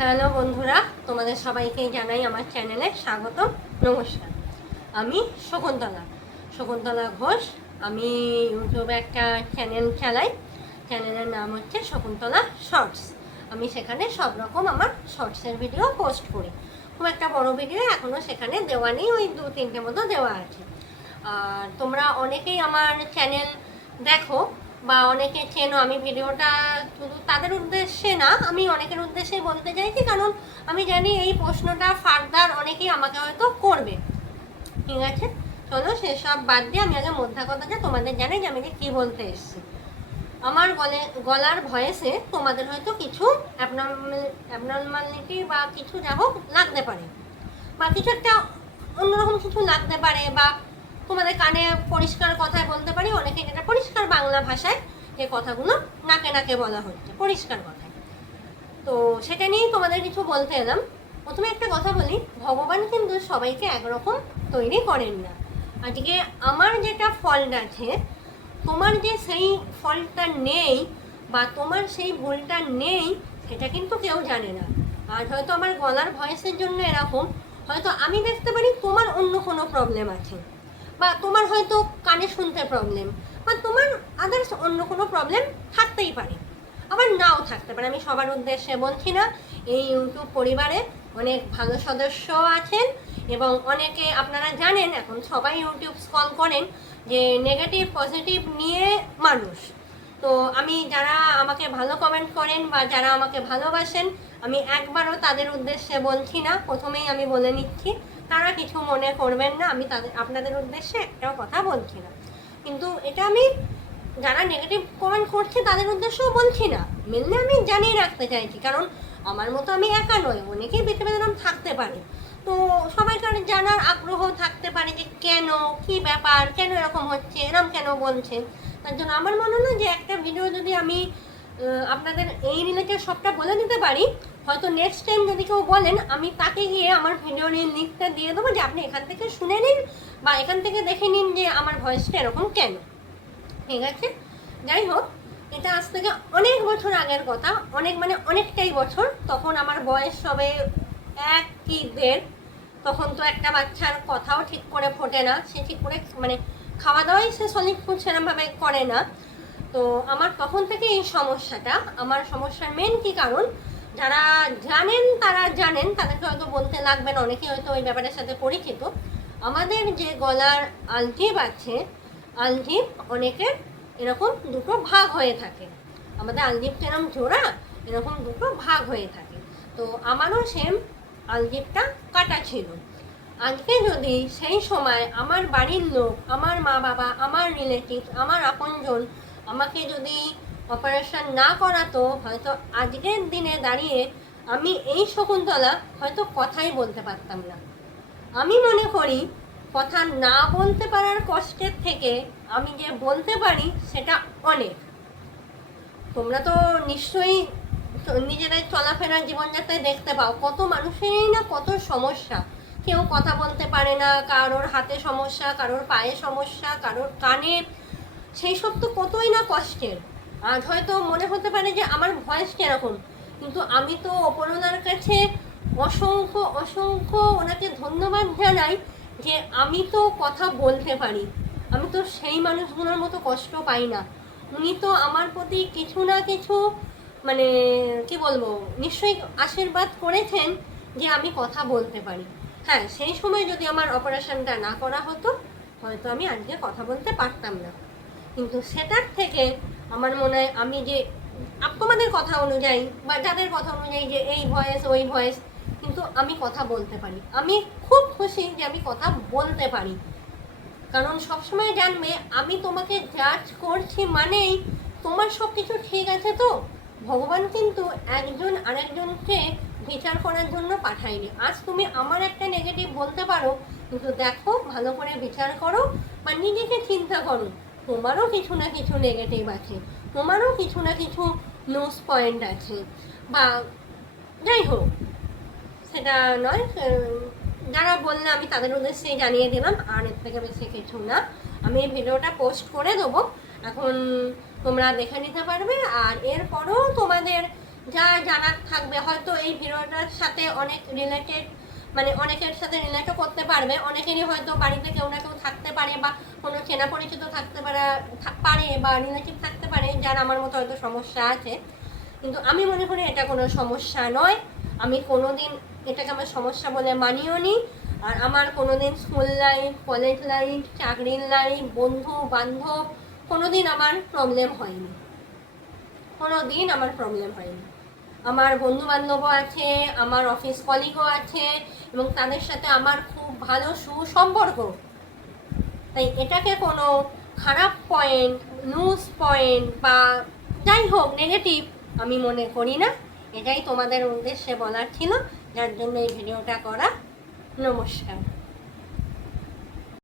Hello বন্ধুরা, তোমাদের সবাইকে জানাই আমার চ্যানেলে স্বাগত। নমস্কার। আমি শকুন্তলা ঘোষ। আমি ইউটিউবে একটা চ্যানেল চালাই। চ্যানেলের নাম হচ্ছে শকুন্তলা শর্টস। আমি সেখানে সব রকম আমার শর্টসের ভিডিও পোস্ট করি। খুব একটা বড় ভিডিও এখনও সেখানে দেওয়া নেই, ওই 2-3টে মতো দেওয়া আছে। আর তোমরা অনেকেই আমার চ্যানেল দেখো বা অনেকে চেনো। আমি ভিডিওটা শুধু তাদের উদ্দেশ্যে না, আমি অনেকের উদ্দেশ্যেই বলতে চাইছি, কারণ আমি জানি এই প্রশ্নটা ফার্দার অনেকেই আমাকে হয়তো করবে। ঠিক আছে, চলো সেসব বাদ দিয়ে আমি আগে মধ্যা কথাটা তোমাদের জানাই যে আমি যে কী বলতে এসেছি। আমার গলার ভয়েসে তোমাদের হয়তো কিছু অ্যাবনর্মালিটি বা কিছু যা হোক লাগতে পারে, বা কিছু একটা অন্যরকম কিছু লাগতে পারে, বা তোমাদের কানে পরিষ্কার কথায় বলতে পারি, অনেকে যেটা পরিষ্কার বাংলা ভাষায় যে কথাগুলো নাকে নাকে বলা হচ্ছে পরিষ্কার কথায়। তো সেটা নিয়েই তোমাদের কিছু বলতে এলাম। প্রথমে একটা কথা বলি, ভগবান কিন্তু সবাইকে একরকম তৈরি করেন না। আজকে আমার যেটা ফল্ট আছে, তোমার যে সেই ফল্টটা নেই বা তোমার সেই ভুলটা নেই, সেটা কিন্তু কেউ জানে না। আর হয়তো আমার গলার ভয়েসের জন্য এরকম, হয়তো আমি দেখতে পারি তোমার অন্য কোনো প্রবলেম আছে, বা তোমার হয়তো কানে শুনতে প্রবলেম, বা তোমার আদার্স অন্য কোনো প্রবলেম থাকতেই পারে, আবার নাও থাকতে পারে। আমি সবার উদ্দেশ্যে বলছি না। এই ইউটিউব পরিবারে অনেক ভালো সদস্য আছেন, এবং অনেকে আপনারা জানেন এখন সবাই ইউটিউব স্ক্রল করেন যে নেগেটিভ পজিটিভ নিয়ে মানুষ। তো আমি যারা আমাকে ভালো কমেন্ট করেন বা যারা আমাকে ভালোবাসেন, আমি একবারও তাদের উদ্দেশ্যে বলছি না, প্রথমেই আমি বলে নিচ্ছি, তারা কিছু মনে করবেন না। আমি আপনাদের উদ্দেশ্যে একটাও কথা বলছি না। কিন্তু এটা আমি যারা নেগেটিভ কমেন্ট করছে তাদের উদ্দেশ্যেও বলছি না, মেনলি আমি জানিয়ে রাখতে চাইছি, কারণ আমার মতো আমি একা নই, অনেকেই পৃথিবীতে এরকম থাকতে পারে। তো সবাইকার জানার আগ্রহ থাকতে পারে যে কেন, কি ব্যাপার, কেন এরকম হচ্ছে, এরকম কেন বলছে। তার জন্য আমার মনে হয় যে একটা ভিডিও যদি আমি আপনাদের এই রিলেটেড সবটা বলে দিতে পারি, হয়তো নেক্সট টাইম যদি কেউ বলেন, আমি তাকে গিয়ে আমার ভিডিও লিঙ্কটা দিয়ে দেবো যে আপনি এখান থেকে শুনে নিন বা এখান থেকে দেখে নিন যে আমার ভয়েসটা এরকম কেন। ঠিক আছে, যাই হোক, এটা আজ থেকে অনেক বছর আগের কথা, অনেকটাই বছর। তখন আমার বয়স সবে 1 কি 1.5। তখন তো একটা বাচ্চার কথাও ঠিক করে ফোটে না, সে ঠিক করে খাওয়া দাওয়াই সে সলিড ফুড সেরকমভাবে করে না। তো আমার তখন থেকে এই সমস্যাটা। আমার সমস্যার মেন কি কারণ, যারা জানেন তারা জানেন, তাদেরকে হয়তো বলতে লাগবে না, অনেকে হয়তো ওই ব্যাপারের সাথে পরিচিত। আমাদের যে গলার আলজিভ আছে, আলজিভ অনেকের এরকম দুটো ভাগ হয়ে থাকে। আমাদের আলজিভটা এরকম জোড়া, এরকম দুটো ভাগ হয়ে থাকে। তো আমারও সেম আলজিভটা কাটা ছিল। আজকে যদি সেই সময় আমার বাড়ির লোক, আমার মা বাবা, আমার রিলেটিভ, আমার আপনজন আমাকে যদি অপারেশন না করাতো, হয়তো আজকের দিনে দাঁড়িয়ে আমি এই শকুন্তলা হয়তো কথাই বলতে পারতাম না। আমি মনে করি কথা না বলতে পারার কষ্টের থেকে আমি যে বলতে পারি সেটা অনেক। তোমরা তো নিশ্চয়ই নিজেদের চলাফেরার জীবনযাত্রায় দেখতে পাও, কত মানুষেরই না কত সমস্যা। কেউ কথা বলতে পারে না, কারোর হাতে সমস্যা, কারোর পায়ে সমস্যা, কারোর কানে, সেই সব তো কতই না কষ্টের। আজ হয়তো মনে হতে পারে যে আমার ভয়েস কিরকম, কিন্তু আমি তো অপরনার কাছে অসংখ্য অসংখ্য ওনাকে ধন্যবাদ জানাই যে আমি তো কথা বলতে পারি। আমি তো সেই মানুষগুলোর মতো কষ্ট পাই না। উনি তো আমার প্রতি কিছু না কিছু কি বলবো, নিশ্চয়ই আশীর্বাদ করেছেন যে আমি কথা বলতে পারি। হ্যাঁ, সেই সময় যদি আমার অপারেশনটা না করা হতো, হয়তো আমি আজকে কথা বলতে পারতাম না। কিন্তু সেটার থেকে আমার মনে হয় আমি যে তোমাদের কথা অনুযায়ী বা যাদের কথা অনুযায়ী যে এই ভয়েস ওই ভয়েস, কিন্তু আমি কথা বলতে পারি। আমি খুব খুশি যে আমি কথা বলতে পারি, কারণ সবসময় জানবে আমি তোমাকে জাজ করছি মানেই তোমার সব কিছু ঠিক আছে। তো ভগবান কিন্তু একজন আরেকজনকে বিচার করার জন্য পাঠায়নি। আজ তুমি আমার একটা নেগেটিভ বলতে পারো, কিন্তু দেখো ভালো করে বিচার করো বা নিজেকে চিন্তা করো, তোমারও কিছু না কিছু নেগেটিভ আছে, তোমারও কিছু না কিছু লুজ পয়েন্ট আছে। বা যাই হোক, সেটা নয়, যারা বললে আমি তাদের উদ্দেশ্যেই জানিয়ে দিলাম, আর এর থেকে বেশি কিছু না। আমি এই ভিডিওটা পোস্ট করে দেবো, এখন তোমরা দেখে নিতে পারবে। আর এরপরও তোমাদের যা জানার থাকবে, হয়তো এই ভিডিওটার সাথে অনেক রিলেটেড, মানে অনেকের সাথে রিলেটও করতে পারবে। অনেকেরই হয়তো বাড়িতে কেউ না কেউ থাকতে পারে বা কোনো চেনা পরিচিত থাকতে পারে বা রিলেটিভ থাকতে পারে যার আমার মতো হয়তো সমস্যা আছে, কিন্তু আমি মনে করি এটা কোনো সমস্যা নয়। আমি কোনো দিন এটাকে আমার সমস্যা বলে মানিও নি। আর আমার কোনো দিন স্কুল লাইফ, কলেজ লাইফ, চাকরির লাইফ, বন্ধু বান্ধব কোনো দিন আমার প্রবলেম হয়নি, কোনো দিন আমার প্রবলেম হয়নি। আমার বন্ধু বান্ধবও আছে, আমার অফিস কলিগও আছে এবং তাদের সাথে আমার খুব ভালো সুসম্পর্ক। তাই এটাকে কোনো খারাপ পয়েন্ট, লুজ পয়েন্ট বা যাই হোক নেগেটিভ আমি মনে করি না। এটাই তোমাদের উদ্দেশ্যে বলার ছিল, যার জন্য এই ভিডিওটা করা। নমস্কার।